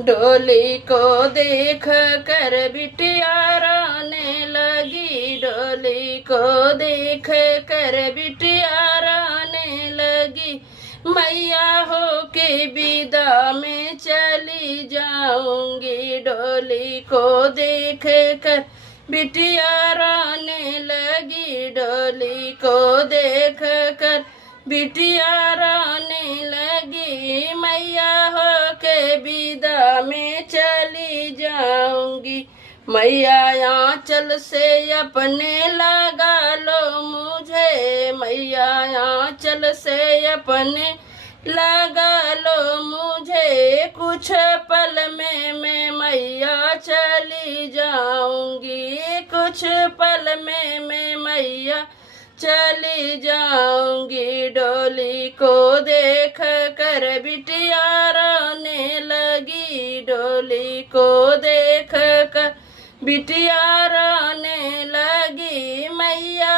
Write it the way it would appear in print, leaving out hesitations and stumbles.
डोली को देख कर बिटिया रोने लगी, डोली को देख कर बिटिया रोने लगी। मैया हो के विदा में चली जाऊंगी, डोली को देख कर बिटिया रोने लगी, डोली को देख कर बिटिया रोने लगी। मैया हो के विदा में चली जाऊंगी, मैया आंचल से अपने लगा लो मुझे, मैया आंचल से अपने लगा लो मुझे। कुछ पल में मैं मैया चली जाऊंगी, कुछ पल में मैं मैया चली जाऊंगी। डोली को देख कर बिटिया रोने लगी, डोली को देख कर बिटिया रोने लगी। मैया